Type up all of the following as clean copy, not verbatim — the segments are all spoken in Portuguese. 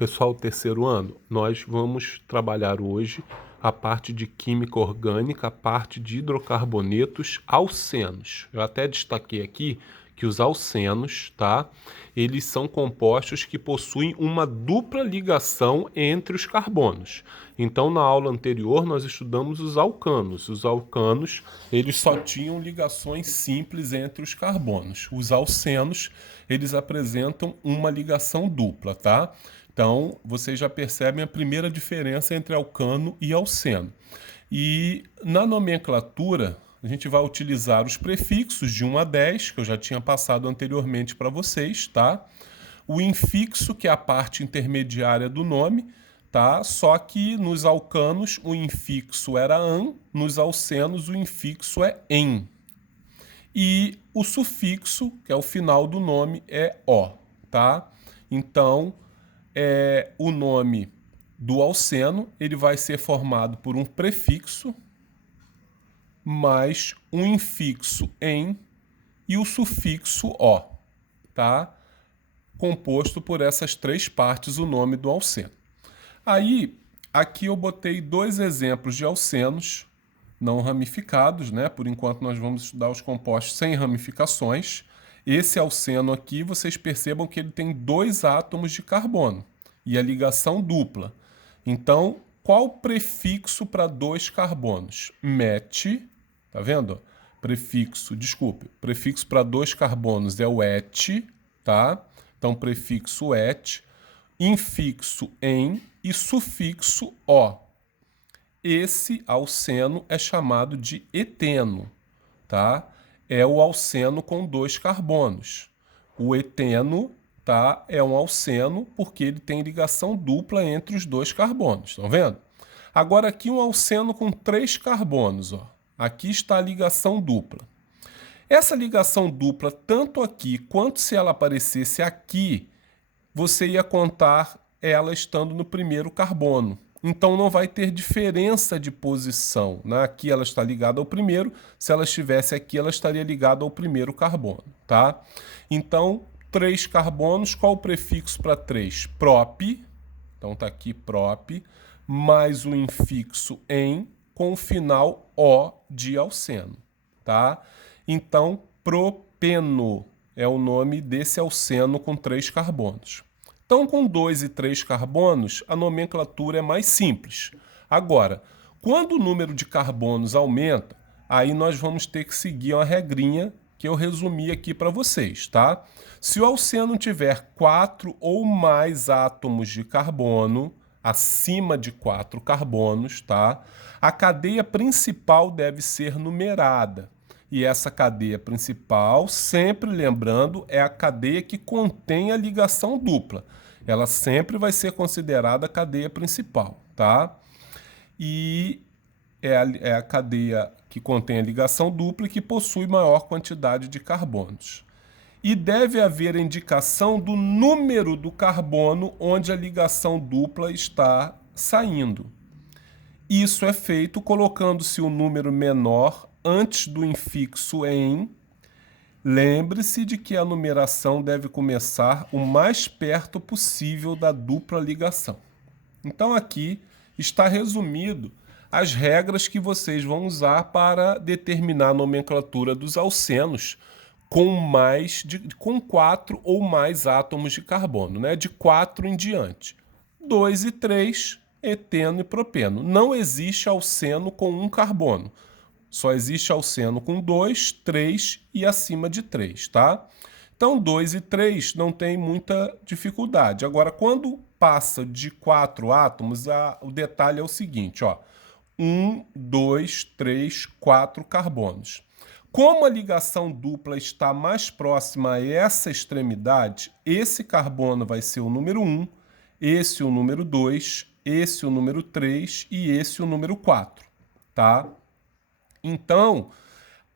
Pessoal, terceiro ano, nós vamos trabalhar hoje a parte de química orgânica, a parte de hidrocarbonetos alcenos. Eu até destaquei aqui que os alcenos, tá? Eles são compostos que possuem uma dupla ligação entre os carbonos. Então, na aula anterior, nós estudamos os alcanos. Os alcanos, eles só tinham ligações simples entre os carbonos. Os alcenos, eles apresentam uma ligação dupla, tá? Então, vocês já percebem a primeira diferença entre alcano e alceno. E na nomenclatura, a gente vai utilizar os prefixos de 1 a 10, que eu já tinha passado anteriormente para vocês, tá? O infixo, que é a parte intermediária do nome, tá? Só que nos alcanos o infixo era an, nos alcenos o infixo é en. E o sufixo, que é o final do nome, é o, tá? Então, o nome do alceno ele vai ser formado por um prefixo mais um infixo em e o sufixo o, tá? Composto por essas três partes o nome do alceno. Aí, aqui eu botei dois exemplos de alcenos não ramificados, né? Por enquanto nós vamos estudar os compostos sem ramificações. Esse alceno aqui, vocês percebam que ele tem 2 átomos de carbono e a ligação dupla. Então, qual o prefixo para 2 carbonos? Met, tá vendo? Prefixo para 2 carbonos é o et, tá? Então, prefixo et, infixo em e sufixo o. Esse alceno é chamado de eteno, tá? É o alceno com 2 carbonos. O eteno, tá, é um alceno porque ele tem ligação dupla entre os 2 carbonos, estão vendo? Agora aqui um alceno com 3 carbonos, ó. Aqui está a ligação dupla. Essa ligação dupla, tanto aqui quanto se ela aparecesse aqui, você ia contar ela estando no primeiro carbono. Então não vai ter diferença de posição, né? Aqui ela está ligada ao primeiro, se ela estivesse aqui, ela estaria ligada ao primeiro carbono, tá? Então, 3 carbonos, qual o prefixo para 3? Prop, então tá aqui prop, mais o infixo em, com o final O de alceno, tá? Então, propeno é o nome desse alceno com 3 carbonos. Então, com 2 e 3 carbonos, a nomenclatura é mais simples. Agora, quando o número de carbonos aumenta, aí nós vamos ter que seguir uma regrinha que eu resumi aqui para vocês, tá? Se o alceno tiver 4 ou mais átomos de carbono, acima de 4 carbonos, tá? A cadeia principal deve ser numerada. E essa cadeia principal, sempre lembrando, é a cadeia que contém a ligação dupla. Ela sempre vai ser considerada a cadeia principal, tá? E é a cadeia que contém a ligação dupla e que possui maior quantidade de carbonos. E deve haver indicação do número do carbono onde a ligação dupla está saindo. Isso é feito colocando-se o número menor antes do infixo em. Lembre-se de que a numeração deve começar o mais perto possível da dupla ligação. Então aqui está resumido as regras que vocês vão usar para determinar a nomenclatura dos alcenos com 4 ou mais átomos de carbono, né? De 4 em diante. 2 e 3, eteno e propeno. Não existe alceno com 1 carbono. Só existe alceno com 2, 3 e acima de 3, tá? Então, 2 e 3 não tem muita dificuldade. Agora, quando passa de 4 átomos, o detalhe é o seguinte, ó. 1, 2, 3, 4 carbonos. Como a ligação dupla está mais próxima a essa extremidade, esse carbono vai ser o número 1, esse o número 2, esse o número 3 e esse o número 4, tá? Então,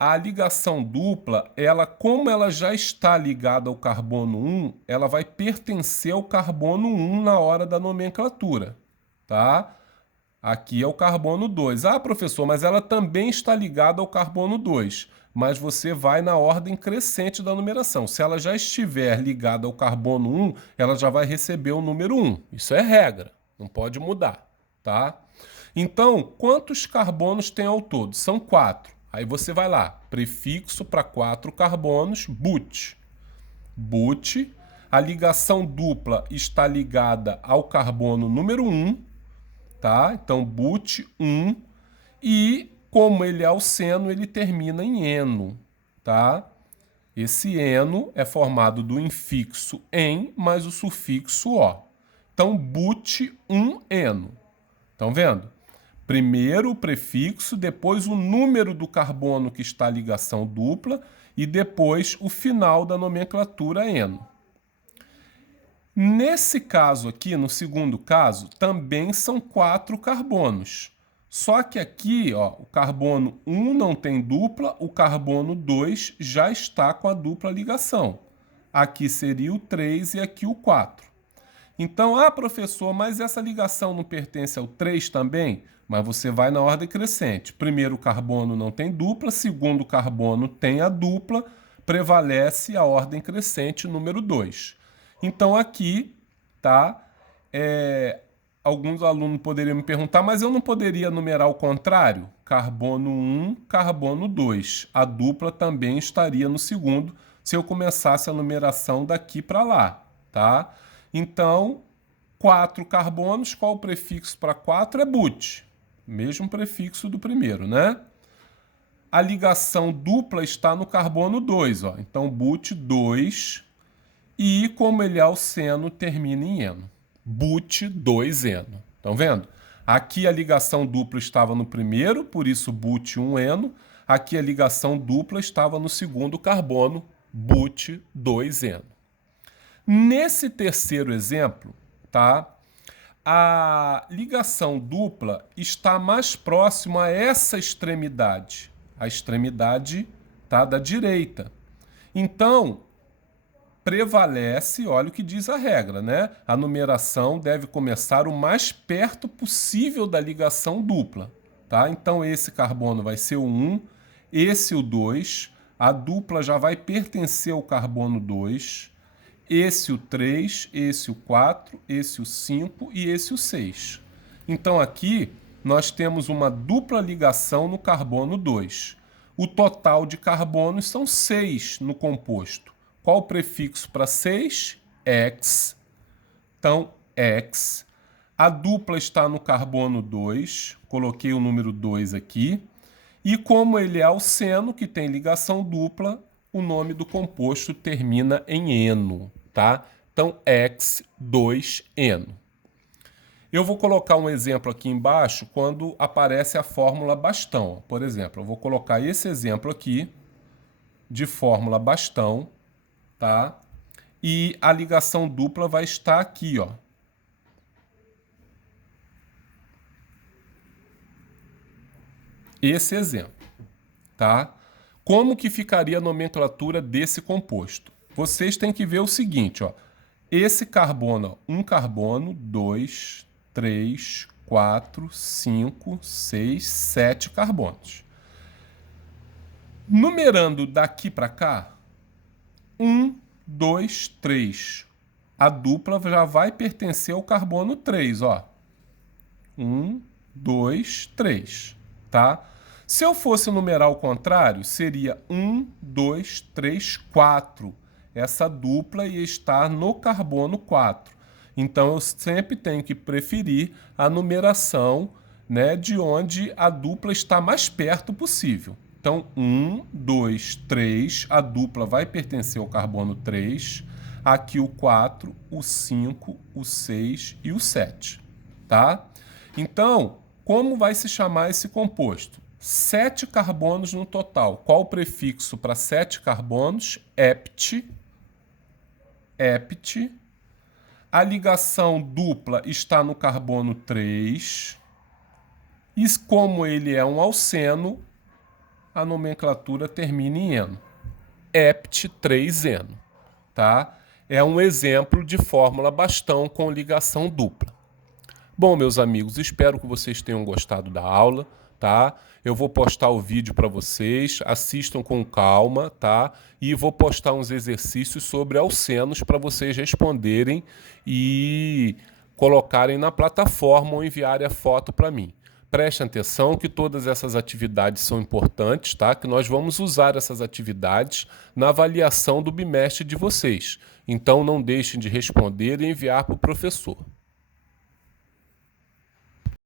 a ligação dupla, como ela já está ligada ao carbono 1, ela vai pertencer ao carbono 1 na hora da nomenclatura, tá? Aqui é o carbono 2. Ah, professor, mas ela também está ligada ao carbono 2. mas você vai na ordem crescente da numeração. Se ela já estiver ligada ao carbono 1, ela já vai receber o número 1. Isso é regra, não pode mudar, tá? Então, quantos carbonos tem ao todo? São 4. Aí você vai lá, prefixo para 4 carbonos, but. But, a ligação dupla está ligada ao carbono número 1, tá? Então, but 1, e como ele é alceno, ele termina em eno, tá? Esse eno é formado do infixo em mais o sufixo o. Então, but 1 eno. Estão vendo? Primeiro o prefixo, depois o número do carbono que está à ligação dupla e depois o final da nomenclatura eno. Nesse caso aqui, no segundo caso, também são 4 carbonos. Só que aqui, ó, o carbono 1 não tem dupla, o carbono 2 já está com a dupla ligação. Aqui seria o 3 e aqui o 4. Então, professor, mas essa ligação não pertence ao 3 também? Mas você vai na ordem crescente. Primeiro carbono não tem dupla, segundo carbono tem a dupla, prevalece a ordem crescente número 2. Então, aqui, tá? Alguns alunos poderiam me perguntar, mas eu não poderia numerar o contrário? Carbono 1, carbono 2. A dupla também estaria no segundo se eu começasse a numeração daqui para lá, tá? Então, 4 carbonos, qual o prefixo para 4? É but. Mesmo prefixo do primeiro, né? A ligação dupla está no carbono 2, ó. Então, but 2. E como ele é alceno, termina em eno. But 2 eno. Estão vendo? Aqui a ligação dupla estava no primeiro, por isso but 1 eno. Aqui a ligação dupla estava no segundo carbono, but 2 eno. Nesse terceiro exemplo, tá? A ligação dupla está mais próxima a essa extremidade, a extremidade, tá, da direita. Então, prevalece, olha o que diz a regra, né? A numeração deve começar o mais perto possível da ligação dupla, tá? Então, esse carbono vai ser o 1, esse o 2, a dupla já vai pertencer ao carbono 2, esse o 3, esse o 4, esse o 5 e esse o 6. Então, aqui nós temos uma dupla ligação no carbono 2. O total de carbonos são 6 no composto. Qual o prefixo para 6? X. Então, X. A dupla está no carbono 2. Coloquei o número 2 aqui. E como ele é alceno, que tem ligação dupla, o nome do composto termina em eno, tá? Então, X2eno. Eu vou colocar um exemplo aqui embaixo quando aparece a fórmula bastão. Por exemplo, eu vou colocar esse exemplo aqui de fórmula bastão, tá? E a ligação dupla vai estar aqui, ó. Esse exemplo, tá? Como que ficaria a nomenclatura desse composto? Vocês têm que ver o seguinte, ó. Esse carbono, um carbono, 2, 3, 4, 5, 6, 7 carbonos. Numerando daqui para cá, 1, 2, 3. A dupla já vai pertencer ao carbono 3, ó. 1, 2, 3, tá? Se eu fosse numerar ao contrário, seria 1, 2, 3, 4. Essa dupla ia estar no carbono 4. Então, eu sempre tenho que preferir a numeração, né, de onde a dupla está mais perto possível. Então, 1, 2, 3, a dupla vai pertencer ao carbono 3. Aqui o 4, o 5, o 6 e o 7, tá? Então, como vai se chamar esse composto? 7 carbonos no total. Qual o prefixo para 7 carbonos? Ept. Ept. A ligação dupla está no carbono 3. E como ele é um alceno, a nomenclatura termina em eno. Ept3eno, tá? É um exemplo de fórmula bastão com ligação dupla. Bom, meus amigos, espero que vocês tenham gostado da aula. tá? Eu vou postar o vídeo para vocês, assistam com calma, tá? E vou postar uns exercícios sobre alcenos para vocês responderem e colocarem na plataforma ou enviarem a foto para mim. Prestem atenção que todas essas atividades são importantes, tá? Que nós vamos usar essas atividades na avaliação do bimestre de vocês. Então não deixem de responder e enviar para o professor.